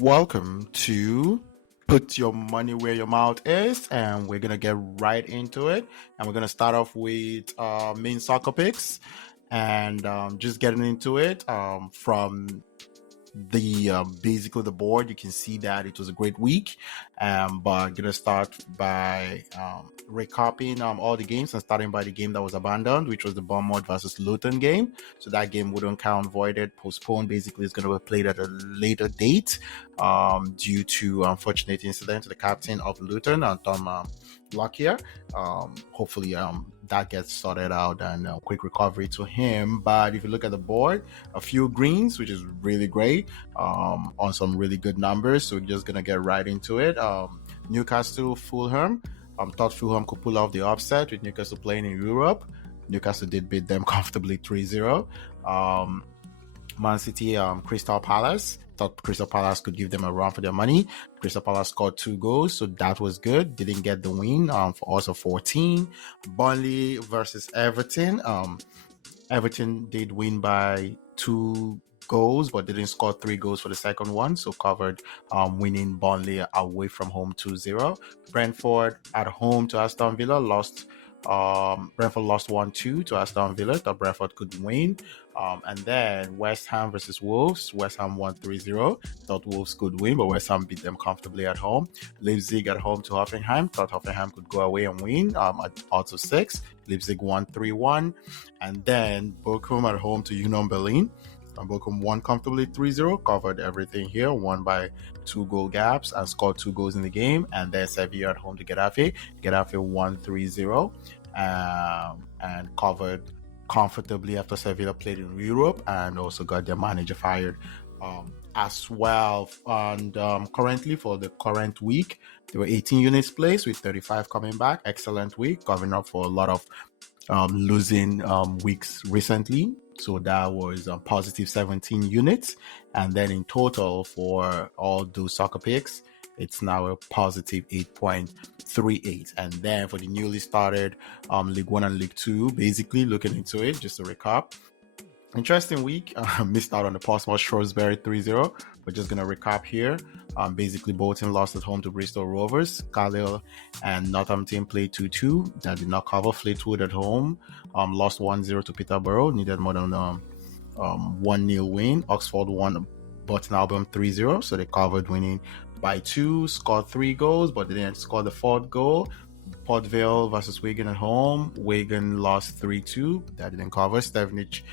Welcome to Put Your Money Where Your Mouth Is, and we're gonna get right into it. And we're gonna start off with main soccer picks, and just getting into it from the basically the board. You can see that it was a great week, but gonna start by recapping all the games and starting by the game that was abandoned, which was the Bournemouth versus Luton game. So that game wouldn't count, voided, postponed. Basically, it's going to be played at a later date due to unfortunate incident to the captain of Luton, Tom Lockyer. Hopefully that gets sorted out and quick recovery to him. But if you look at the board, a few greens, which is really great, on some really good numbers. So we're just gonna get right into it. Newcastle, Fulham. Thought Fulham could pull off the upset with Newcastle playing in Europe. Newcastle did beat them comfortably 3-0. Man City, Crystal Palace. Thought Crystal Palace could give them a run for their money. Crystal Palace scored 2 goals, so that was good. Didn't get the win. For also 14. Burnley versus Everton. Everton did win by 2 goals, but didn't score 3 goals for the second one, so covered winning Burnley away from home 2-0. Brentford at home to Aston Villa lost. Brentford lost 1-2 to Aston Villa. Thought Brentford could win. And then West Ham versus Wolves. West Ham won 3-0. Thought Wolves could win, but West Ham beat them comfortably at home. Leipzig at home to Hoffenheim. Thought Hoffenheim could go away and win at odds of 6. Leipzig won 3-1. And then Bochum at home to Union Berlin. Bochum won comfortably 3-0, covered everything here, won by 2 goal gaps and scored 2 goals in the game. And then Sevilla at home to Getafe. Getafe won 3-0 and covered comfortably after Sevilla played in Europe and also got their manager fired as well. And currently for the current week, there were 18 units placed with 35 coming back. Excellent week, covering up for a lot of losing weeks recently. So that was a positive 17 units. And then in total for all those soccer picks, it's now a positive 8.38. And then for the newly started League 1 and League 2, basically looking into it, just to recap, interesting week. Missed out on the Portsmouth Shrewsbury 3-0. We're just going to recap here. Basically, Bolton lost at home to Bristol Rovers. Carlisle and Northampton played 2-2. That did not cover. Fleetwood at home lost 1-0 to Peterborough. Needed more than 1-0 win. Oxford won Burton Albion 3-0. So they covered, winning by 2. Scored 3 goals, but they didn't score the 4th goal. Port Vale versus Wigan at home. Wigan lost 3-2. That didn't cover. Stevenage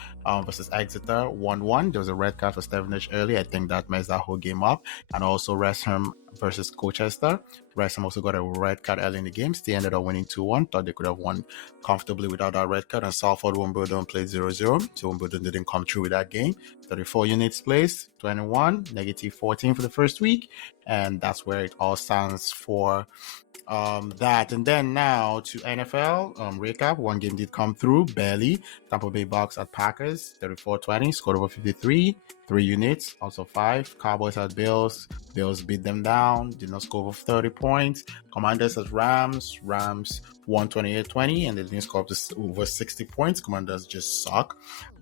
versus Exeter 1-1. There was a red card for Stevenage early. I think that messed that whole game up. And also West Ham versus Colchester. West Ham also got a red card early in the game. Still ended up winning 2-1. Thought they could have won comfortably without that red card. And Salford Wimbledon played 0-0. So Wimbledon didn't come through with that game. 34 units placed, 21, negative 14 for the first week. And that's where it all stands for that. And then now to NFL recap. One game did come through, barely. Tampa Bay Bucks at Packers 34-20, scored over 53, 3 units, also 5. Cowboys at Bills beat them down, did not score over 30 points. Commanders at Rams won 28-20, and they didn't score up to over 60 points. Commanders just suck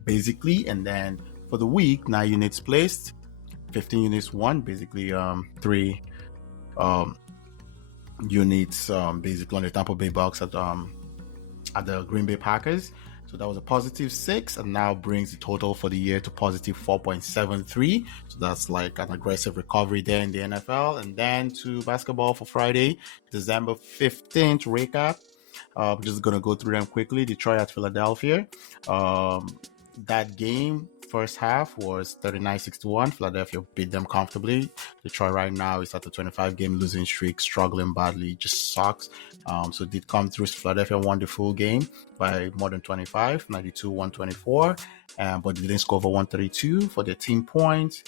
basically. And then for the week, 9 units placed, 15 units won, basically 3 units basically on the Tampa Bay Bucks at the Green Bay Packers. So that was a positive 6, and now brings the total for the year to positive 4.73. So that's like an aggressive recovery there in the NFL. And then to basketball for Friday, December 15th recap. I'm just gonna go through them quickly. Detroit at Philadelphia. That game, first half was 39-61. Philadelphia beat them comfortably. Detroit right now is at a 25-game losing streak, struggling badly, just sucks. So did come through. Philadelphia won the full game by more than 25, 92-124, but they didn't score over 132 for their team points.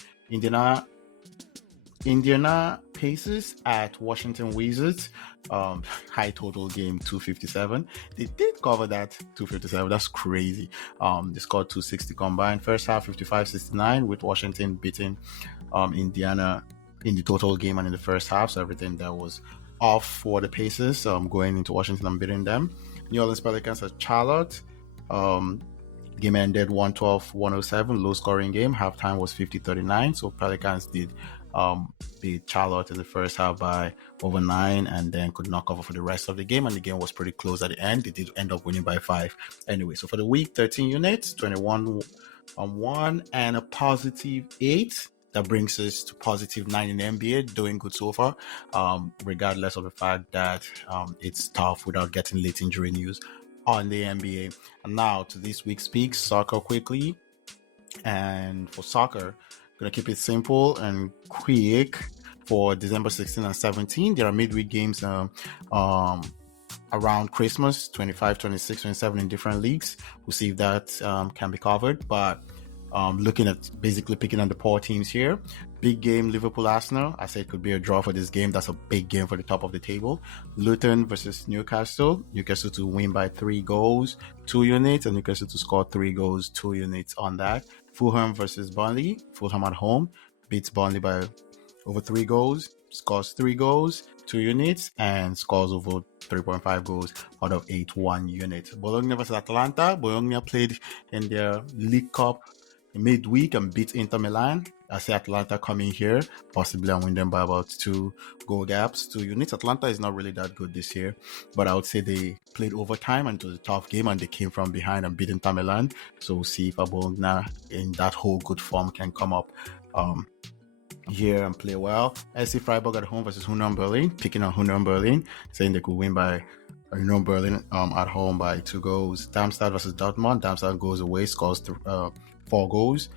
Indiana Pacers at Washington Wizards. High total game 257. They did cover that 257. That's crazy. They scored 260 combined. First half 55-69 with Washington beating Indiana in the total game and in the first half. So everything that was off for the Pacers going into Washington and beating them. New Orleans Pelicans at Charlotte. The game ended 112-107, low scoring game. Halftime was 50-39. So Pelicans did beat Charlotte in the first half by over 9 and then could not cover for the rest of the game. And the game was pretty close at the end. They did end up winning by 5. Anyway, so for the week, 13 units, 21 on 1 and a positive 8. That brings us to positive 9 in the NBA, doing good so far, regardless of the fact that it's tough without getting late injury news on the NBA. And now to this week's picks, soccer quickly. And for soccer, I'm going to keep it simple and quick. For December 16 and 17, there are midweek games around Christmas, 25, 26, 27 in different leagues. We'll see if that can be covered. But looking at basically picking on the poor teams here. Big game, Liverpool-Arsenal. I said it could be a draw for this game. That's a big game for the top of the table. Luton versus Newcastle. Newcastle to win by 3 goals, 2 units, and Newcastle to score 3 goals, 2 units on that. Fulham versus Burnley. Fulham at home beats Burnley by over 3 goals, scores 3 goals, 2 units, and scores over 3.5 goals out of 8-1 units. Bologna versus Atalanta. Bologna played in their League Cup midweek and beat Inter Milan. I see Atalanta coming here, possibly and win them by about 2 goal gaps, 2 units. Atalanta is not really that good this year, but I would say they played overtime and it was a tough game and they came from behind and beat Inter Milan. So we'll see if Bologna in that whole good form can come up here and play well. SC Freiburg at home versus Union Berlin, picking on Union Berlin, saying they could win by Union Berlin at home by 2 goals. Darmstadt versus Dortmund. Darmstadt goes away, scores 4 goals.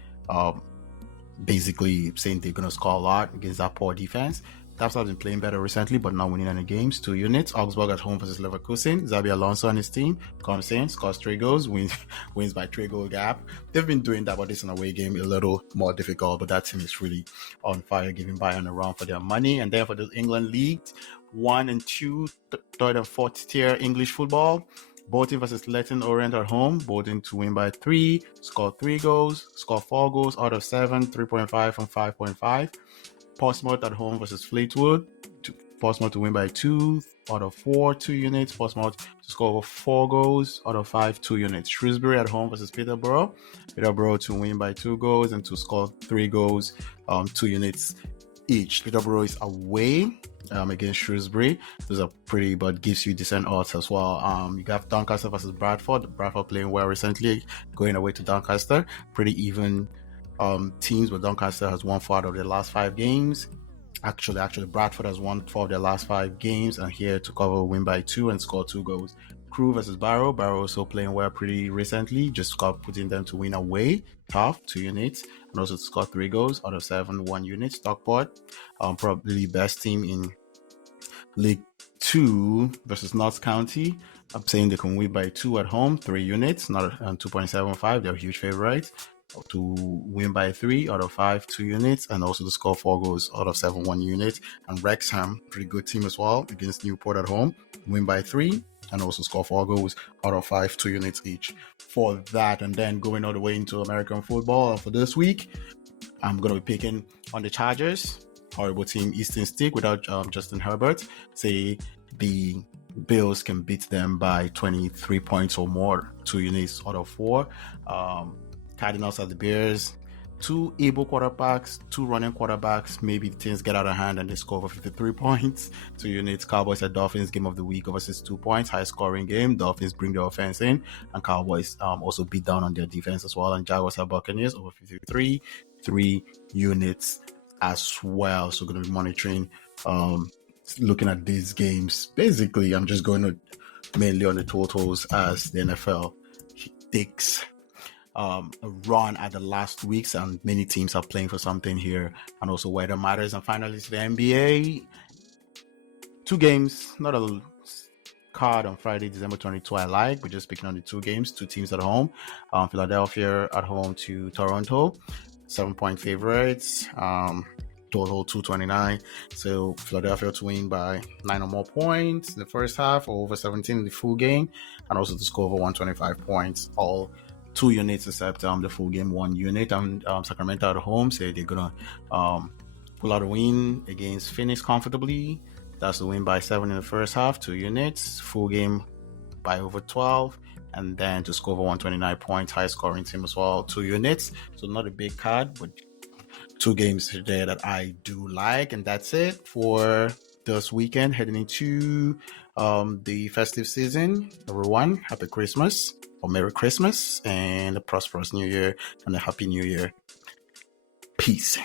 Basically saying they're going to score a lot against that poor defense. Darmstadt has been playing better recently, but not winning any games. 2 units. Augsburg at home versus Leverkusen. Xabi Alonso and his team comes in, scores 3 goals, wins by 3 goal gap. They've been doing that, but it's an away game, a little more difficult. But that team is really on fire, giving Bayern a run for their money. And then for the England League, 1 and 2, third and fourth tier English football. Bolton versus Leyton Orient at home. Bolton to win by 3, score 3 goals, score 4 goals out of 7, 3.5 and 5.5. Portsmouth at home versus Fleetwood. Portsmouth to win by 2 out of 4, 2 units. Portsmouth to score over 4 goals out of 5, 2 units. Shrewsbury at home versus Peterborough. Peterborough to win by 2 goals and to score 3 goals, 2 units each. Peterborough is away against Shrewsbury. Those are pretty, but gives you decent odds as well. You have Doncaster versus Bradford. Bradford playing well recently, going away to Doncaster. Pretty even teams, but Doncaster has won 4 out of their last 5 games. Actually, Bradford has won 4 of their last 5 games, and here to cover win by 2 and score 2 goals. Crewe versus Barrow. Barrow also playing well pretty recently, just putting them to win away. Tough, 2 units, and also to score 3 goals out of 7, 1 unit. Stockport, probably best team in League 2 versus Notts County. I'm saying they can win by 2 at home, 3 units, not 2.75. They're huge favorites. To win by 3 out of 5, 2 units, and also to score 4 goals out of 7, 1 unit. And Wrexham, pretty good team as well, against Newport at home, win by 3 and also score 4 goals out of 5, 2 units each for that. And then going all the way into American football for this week, I'm going to be picking on the Chargers. Horrible team, Easton Stick without Justin Herbert. Say the Bills can beat them by 23 points or more, 2 units out of 4. Cardinals are the Bears. 2 able quarterbacks, 2 running quarterbacks. Maybe things get out of hand and they score over 53 points. 2 units. Cowboys at Dolphins, game of the week over 62 points. High scoring game. Dolphins bring the offense in, and Cowboys also beat down on their defense as well. And Jaguars at Buccaneers over 53, 3 units as well. So going to be monitoring, looking at these games. Basically, I'm just going to mainly on the totals as the NFL takes a run at the last weeks, and many teams are playing for something here, and also weather matters. And finally, to the NBA, 2 games, not a card on Friday, December 22 I like. We're just picking on the 2 games, 2 teams at home. Philadelphia at home to Toronto, 7-point favorites. Total 229. So Philadelphia to win by 9 or more points in the first half, or over 17 in the full game, and also to score over 125 points. All 2 units except the full game 1 unit. And Sacramento at home say they're gonna pull out a win against Phoenix comfortably. That's the win by 7 in the first half, 2 units. Full game by over 12, and then to score over 129 points, high scoring team as well, 2 units. So not a big card, but 2 games today that I do like, and that's it for this weekend heading into the festive season. Everyone, happy Christmas or Merry Christmas and a prosperous New Year and a Happy New Year. Peace.